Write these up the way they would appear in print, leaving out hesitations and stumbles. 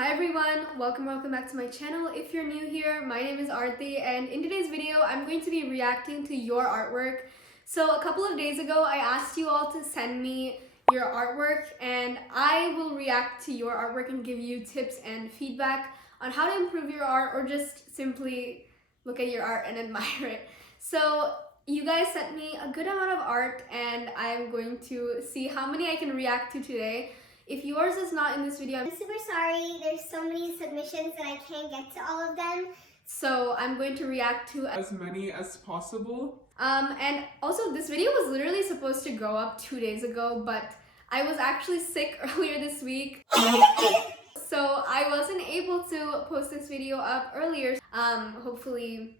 Hi everyone, welcome back to my channel. If you're new here, my name is Aarti, and in today's video I'm going to be reacting to your artwork. So a couple of days ago I asked you all to send me your artwork, and I will react to your artwork and give you tips and feedback on how to improve your art, or just simply look at your art and admire it. So you guys sent me a good amount of art, and I'm going to see how many I can react to today. If yours is not in this video, I'm super sorry. There's so many submissions and I can't get to all of them. So I'm going to react to as many as possible. And also this video was literally supposed to go up 2 days ago, but I was actually sick earlier this week. So I wasn't able to post this video up earlier. Hopefully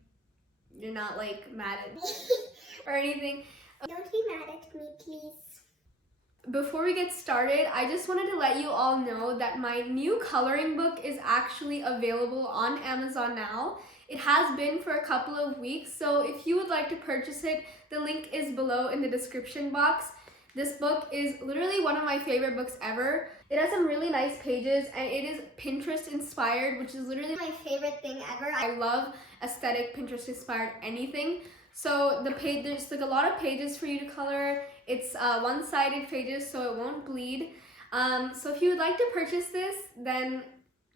you're not like mad at me or anything. Don't be mad at me, please. Before we get started, I just wanted to let you all know that my new coloring book is actually available on Amazon now. It has been for a couple of weeks, so if you would like to purchase it, the link is below in the description box. This book is literally one of my favorite books ever. It has some really nice pages, and it is Pinterest inspired, which is literally My favorite thing ever. I love aesthetic Pinterest inspired anything. So there's like a lot of pages for you to color. It's one-sided pages, so it won't bleed. So if you would like to purchase this, then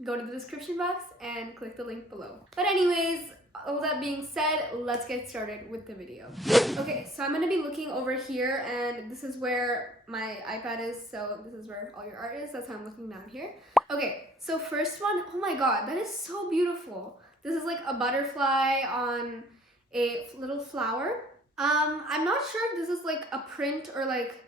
go to the description box and click the link below. But anyways, all that being said, let's get started with the video. Okay, so I'm gonna be looking over here, and this is where my iPad is, so this is where all your art is. That's how I'm looking down here. Okay, so first one, oh my god, that is so beautiful. This is like a butterfly on a little flower. I'm not sure if this is like a print, or like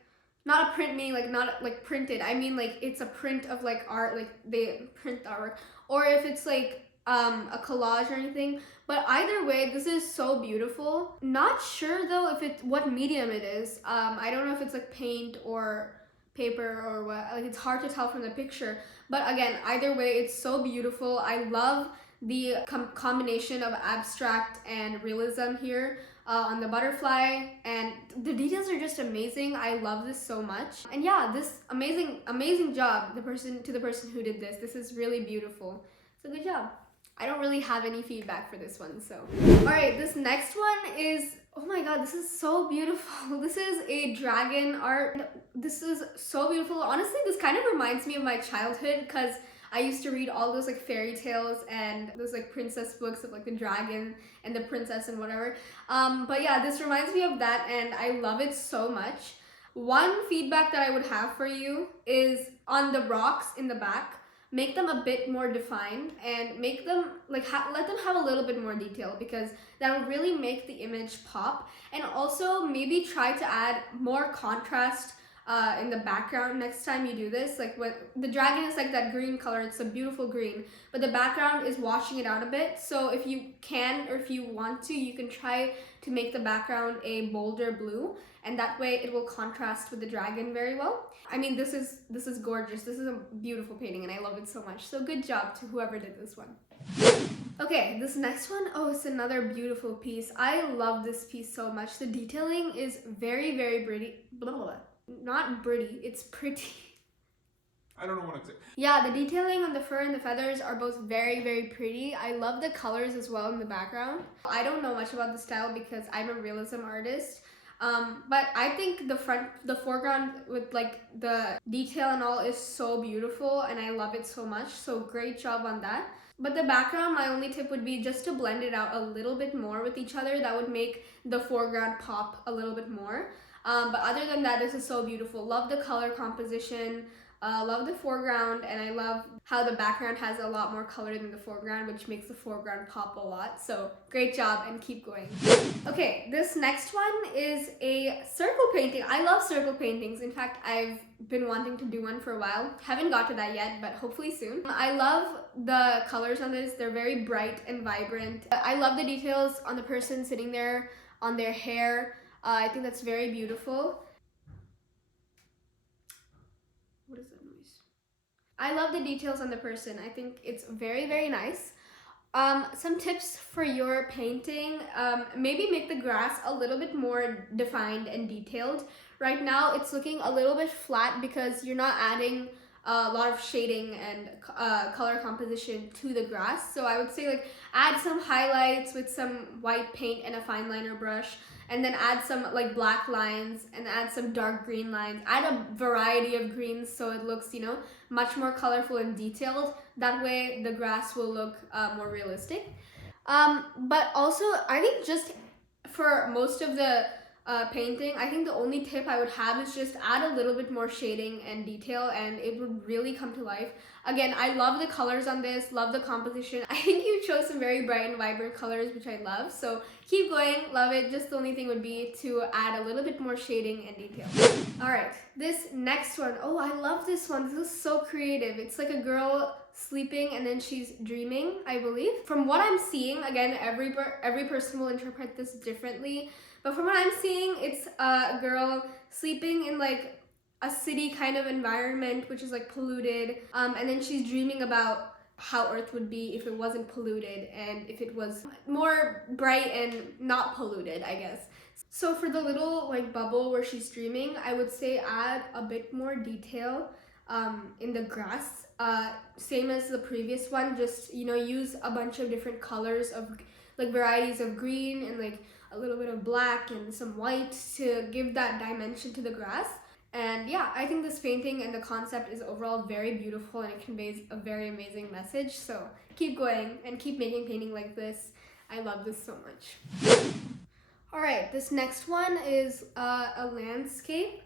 not a print meaning like not like printed. I mean like it's a print of like art, like they print the artwork, or if it's like a collage or anything. But either way, this is so beautiful. Not sure though if it what medium it is. I don't know if it's like paint or paper or what. Like it's hard to tell from the picture. But again, either way, it's so beautiful. I love the combination of abstract and realism here on the butterfly, and the details are just amazing. I love this so much. And yeah, this amazing job to the person who did this. This is really beautiful. So good job. I don't really have any feedback for this one, so. All right, this next one is, oh my god, this is so beautiful. This is a dragon art. This is so beautiful. Honestly, this kind of reminds me of my childhood, because I used to read all those like fairy tales and those like princess books of like the dragon and the princess and whatever. But yeah, this reminds me of that, and I love it so much. One feedback that I would have for you is on the rocks in the back. Make them a bit more defined, and make them like let them have a little bit more detail, because that will really make the image pop. And also maybe try to add more contrast in the background next time you do this. Like when the dragon is like that green color, it's a beautiful green, but the background is washing it out a bit. So if you can, or if you want to, you can try to make the background a bolder blue, and that way it will contrast with the dragon very well. I mean, this is gorgeous. This is a beautiful painting, and I love it so much. So good job to whoever did this one. Okay, this next one, oh, it's another beautiful piece. I love this piece so much. The detailing is very, very pretty. Blah, blah, blah. Not pretty, it's pretty. I don't know what to say. Yeah, the detailing on the fur and the feathers are both very, very pretty. I love the colors as well in the background. I don't know much about the style because I'm a realism artist. But I think the foreground with like the detail and all is so beautiful, and I love it so much. So great job on that. But the background, my only tip would be just to blend it out a little bit more with each other. That would make the foreground pop a little bit more. But other than that, this is so beautiful. Love the color composition, love the foreground, and I love how the background has a lot more color than the foreground, which makes the foreground pop a lot. So great job, and keep going. Okay, this next one is a circle painting. I love circle paintings. In fact, I've been wanting to do one for a while. Haven't got to that yet, but hopefully soon. I love the colors on this. They're very bright and vibrant. I love the details on the person sitting there, on their hair. I think that's very beautiful. What is that noise? I love the details on the person. I think it's very, very nice. Some tips for your painting, maybe make the grass a little bit more defined and detailed. Right now it's looking a little bit flat because you're not adding a lot of shading and color composition to the grass. So I would say like add some highlights with some white paint and a fine liner brush, and then add some like black lines and add some dark green lines. Add a variety of greens so it looks, you know, much more colorful and detailed. That way the grass will look more realistic. But also I think just for most of the painting, I think the only tip I would have is just add a little bit more shading and detail and it would really come to life. Again, I love the colors on this, love the composition. I think you chose some very bright and vibrant colors, which I love. So keep going, love it. Just the only thing would be to add a little bit more shading and detail. All right, this next one. Oh, I love this one. This is so creative. It's like a girl sleeping and then she's dreaming, I believe. From what I'm seeing, again, every person will interpret this differently. But from what I'm seeing, it's a girl sleeping in like a city kind of environment, which is like polluted. And then she's dreaming about how Earth would be if it wasn't polluted and if it was more bright and not polluted, I guess. So for the little like bubble where she's dreaming, I would say add a bit more detail in the grass. Same as the previous one, just, you know, use a bunch of different colors of like varieties of green and like a little bit of black and some white to give that dimension to the grass. And yeah, I think this painting and the concept is overall very beautiful and it conveys a very amazing message. So keep going and keep making painting like this. I love this so much. All right, this next one is a landscape.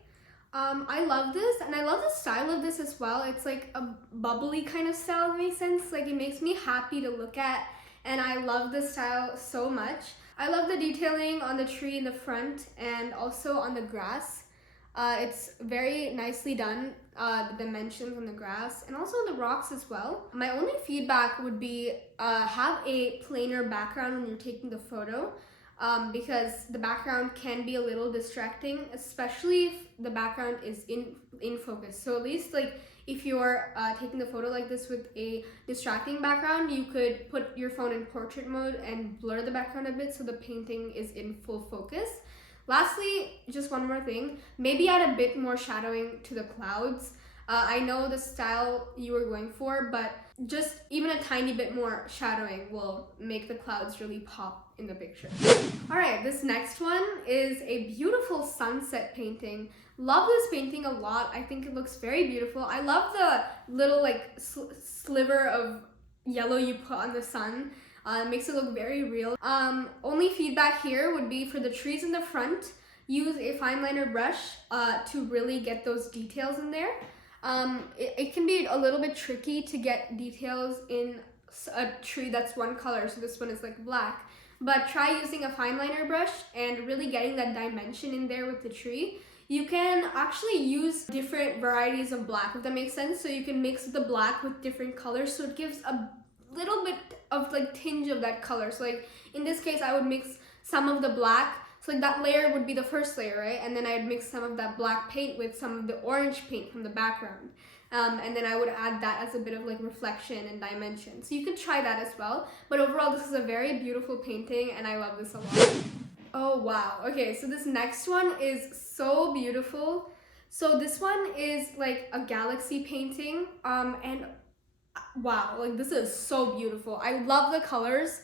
I love this and I love the style of this as well. It's like a bubbly kind of style, if that makes sense. Like it makes me happy to look at and I love this style so much. I love the detailing on the tree in the front and also on the grass. It's very nicely done, the dimensions on the grass and also on the rocks as well. My only feedback would be have a plainer background when you're taking the photo, because the background can be a little distracting, especially if the background is in focus. So at least like if you're taking the photo like this with a distracting background, you could put your phone in portrait mode and blur the background a bit so the painting is in full focus. Lastly, just one more thing, maybe add a bit more shadowing to the clouds. I know the style you were going for, but just even a tiny bit more shadowing will make the clouds really pop in the picture. All right, this next one is a beautiful sunset painting. Love this painting a lot. I think it looks very beautiful. I love the little like sliver of yellow you put on the sun. It makes it look very real. Only feedback here would be for the trees in the front, use a fine liner brush to really get those details in there. It can be a little bit tricky to get details in a tree that's one color, so this one is like black. But try using a fine liner brush and really getting that dimension in there with the tree. You can actually use different varieties of black, if that makes sense. So you can mix the black with different colors so it gives a little bit of like tinge of that color. So like in this case I would mix some of the black, so like that layer would be the first layer, right? And then I'd mix some of that black paint with some of the orange paint from the background, and then I would add that as a bit of like reflection and dimension. So you could try that as well, but overall this is a very beautiful painting and I love this a lot. Oh wow, okay, so this next one is so beautiful. So this one is like a galaxy painting, and wow, like this is so beautiful. I love the colors,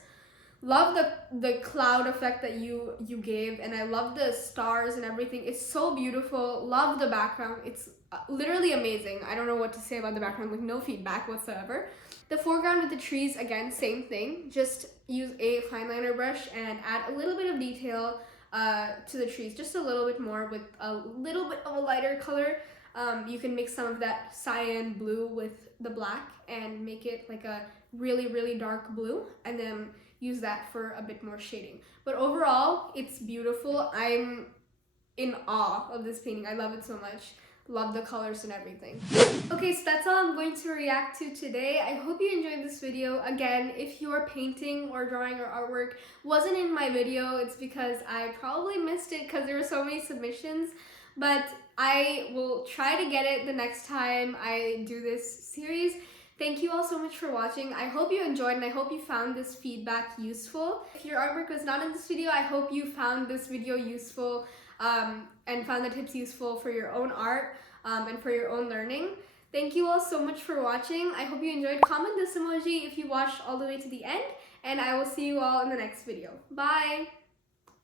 love the cloud effect that you gave, and I love the stars and everything. It's so beautiful. Love the background. It's literally amazing. I don't know what to say about the background, like no feedback whatsoever. The foreground with the trees, again, same thing. Just use a fine liner brush and add a little bit of detail to the trees, just a little bit more with a little bit of a lighter color. You can mix some of that cyan blue with the black and make it like a really, really dark blue, and then use that for a bit more shading. But overall, it's beautiful. I'm in awe of this painting. I love it so much. Love the colors and everything. Okay, so that's all I'm going to react to today. I hope you enjoyed this video. Again, if your painting or drawing or artwork wasn't in my video, it's because I probably missed it because there were so many submissions, but I will try to get it the next time I do this series. Thank you all so much for watching. I hope you enjoyed and I hope you found this feedback useful. If your artwork was not in this video, I hope you found this video useful and found the tips useful for your own art and for your own learning. Thank you all so much for watching. I hope you enjoyed. Comment this emoji if you watched all the way to the end, and I will see you all in the next video. Bye!